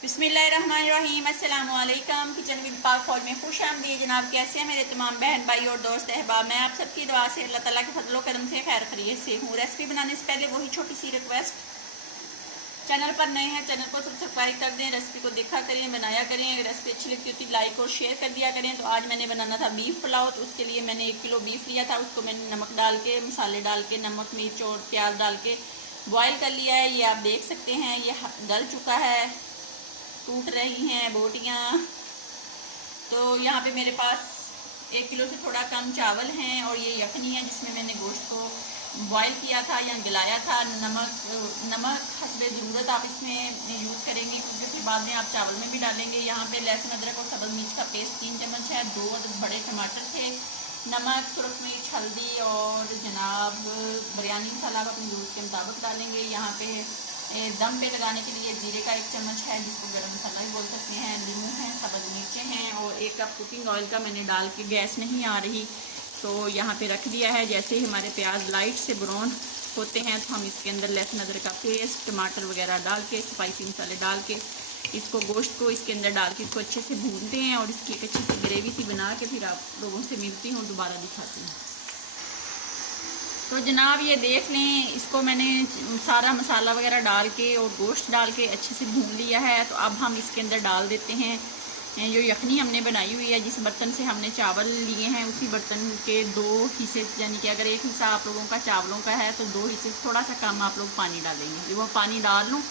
बिस्मिल्लाहिर्रहमानिर्रहीम, अस्सलाम वालेकुम। किचन विद पाक फॉल में खुश आमदीद। जनाब, कैसे हैं मेरे तमाम बहन भाई और दोस्त अहबाब। मैं आप सबकी दुआ से अल्लाह ताला के फजलो करम से खैर खैरियत से हूँ। रेसिपी बनाने से पहले वही छोटी सी रिक्वेस्ट, चैनल पर नए हैं चैनल को सब्सक्राइब कर दें, रेसिपी को देखा करें, बनाया करें। अगर रेसिपी अच्छी लगती होती लाइक और शेयर कर दिया करें। तो आज मैंने बनाना था बीफ पुलाव, तो उसके लिए मैंने 1 किलो बीफ लिया था। उसको मैंने नमक डाल के, मसाले डाल के, नमक मिर्च और प्याज डाल के बॉयल कर लिया है। ये आप देख सकते हैं, ये गल चुका है, टूट रही हैं बोटियाँ। तो यहाँ पे मेरे पास 1 किलो से थोड़ा कम चावल हैं और ये यखनी है जिसमें मैंने गोश्त को बॉयल किया था या गलाया था। नमक हस्बे ज़रूरत आप इसमें यूज़ करेंगे, क्योंकि फिर बाद में आप चावल में भी डालेंगे। यहाँ पे लहसुन अदरक और सब्ज़ मिर्च का पेस्ट 3 चम्मच है, 2 बड़े टमाटर थे, नमक, सुरख मिर्च, हल्दी और जनाब बिरयानी मसाला आप अपने यूज़ के मुताबिक डालेंगे। यहाँ पे दम पे लगाने के लिए जीरे का 1 चम्मच है, जिसको गरम मसाला भी बोल सकते हैं, नींबू है, सब्ज़ मिर्चें हैं और 1 कप कुकिंग ऑयल का मैंने डाल के, गैस नहीं आ रही तो यहाँ पे रख दिया है। जैसे ही हमारे प्याज लाइट से ब्राउन होते हैं तो हम इसके अंदर लहसुन अदरक का पेस्ट, टमाटर वगैरह डाल के, स्पाइसी मसाले डाल के, इसको गोश्त को इसके अंदर डाल के इसको अच्छे से भूनते हैं और इसकी एक अच्छी सी ग्रेवी सी बना के फिर आप लोगों से मिलती हूँ, दोबारा दिखाती हूँ। तो जनाब ये देख लें, इसको मैंने सारा मसाला वगैरह डाल के और गोश्त डाल के अच्छे से भून लिया है। तो अब हम इसके अंदर डाल देते हैं जो यखनी हमने बनाई हुई है। जिस बर्तन से हमने चावल लिए हैं उसी बर्तन के 2 हिस्से, यानी कि अगर 1 हिस्सा आप लोगों का चावलों का है तो 2 हिस्से से थोड़ा सा कम आप लोग पानी डालेंगे। वो पानी डाल लूँ,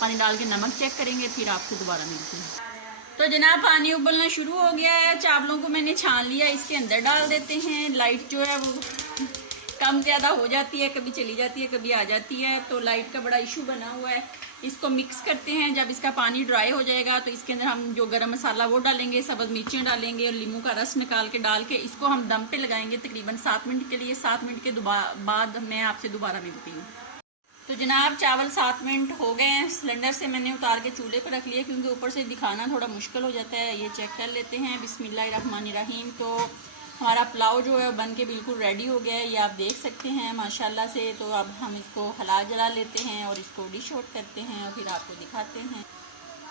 पानी डाल के नमक चेक करेंगे, फिर आपसे दोबारा मिलते हैं। तो जनाब पानी उबलना शुरू हो गया है, चावलों को मैंने छान लिया, इसके अंदर डाल देते हैं। लाइट जो है वो कम ज़्यादा हो जाती है, कभी चली जाती है, कभी आ जाती है, तो लाइट का बड़ा इशू बना हुआ है। इसको मिक्स करते हैं। जब इसका पानी ड्राई हो जाएगा तो इसके अंदर हम जो गरम मसाला वो डालेंगे, सब्ज़ मिर्चें डालेंगे और नींबू का रस निकाल के डाल के इसको हम दम पे लगाएंगे तकरीबन 7 मिनट के लिए। 7 मिनट के बाद मैं आपसे दोबारा मिलती हूँ। तो जनाब चावल 7 मिनट हो गए हैं। सिलेंडर से मैंने उतार के चूल्हे पर रख लिया, क्योंकि ऊपर से दिखाना थोड़ा मुश्किल हो जाता है। ये चेक कर लेते हैं। बिस्मिल्लाहिर्रहमानिर्रहीम। तो हमारा पुलाव जो है बन के बिल्कुल रेडी हो गया है, ये आप देख सकते हैं माशाल्लाह से। तो अब हम इसको हला जला लेते हैं और इसको डिश आउट करते हैं और फिर आपको दिखाते हैं।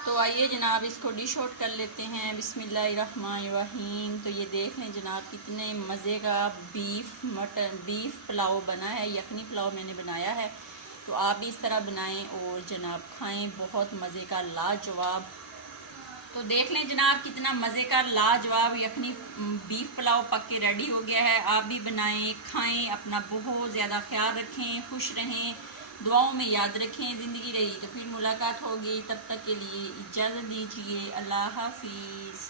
तो आइए जनाब इसको डिश आउट कर लेते हैं। बिस्मिल्लाहिर्रहमानिर्रहीम। तो ये देख लें जनाब, कितने मज़े का बीफ पुलाव बना है। यखनी पुलाव मैंने बनाया है, तो आप भी इस तरह बनाएं और जनाब खाएं, बहुत मज़े का लाजवाब। तो देख लें जनाब कितना मज़े का लाजवाब यखनी बीफ पुलाव पक के रेडी हो गया है। आप भी बनाएं, खाएं, अपना बहुत ज़्यादा ख्याल रखें, खुश रहें, दुआओं में याद रखें। ज़िंदगी रही तो फिर मुलाकात होगी, तब तक के लिए इजाज़त दीजिए। अल्लाह हाफिज़।